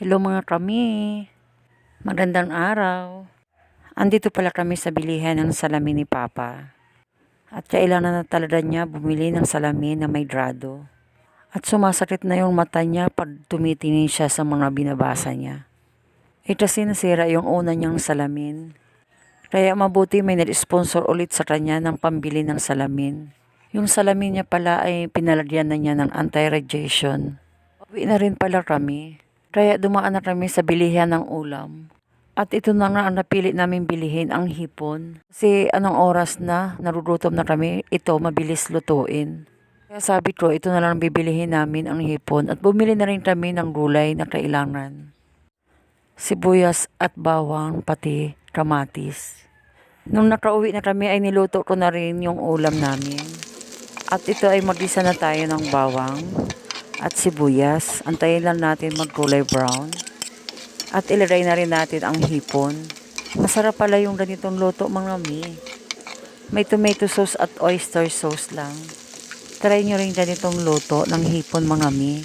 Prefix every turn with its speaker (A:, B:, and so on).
A: Hello mga kami. Magandang araw. Andito pala kami sa bilihan ng salamin ni Papa. At kailangan na talaga niya bumili ng salamin na may grado. At sumasakit na yung mata niya pag tumitingin siya sa mga binabasa niya. Eh kasi nasira yung una niyang salamin. Kaya mabuti may nag-sponsor ulit sa kanya ng pambili ng salamin. Yung salamin niya pala ay pinalagyan na niya ng anti-radiation. Uwi na rin pala kami. Kaya dumaan na kami sa bilihan ng ulam. At ito na nga ang napili namin bilihin, ang hipon. Kasi anong oras na, narugutom na kami, ito mabilis lutuin. Kaya sabi ko, ito na lang ang bibilihin namin, ang hipon. At bumili na rin kami ng gulay na kailangan. Sibuyas at bawang, pati kamatis. Nung nakauwi na kami ay niluto ko na rin yung ulam namin. At ito ay magisa na tayo ng bawang at sibuyas. Antayin lang natin magkulay brown. At ilagay na rin natin ang hipon. Masarap pala yung ganitong luto mga mi. May tomato sauce at oyster sauce lang. Try nyo rin ganitong luto ng hipon mga mi.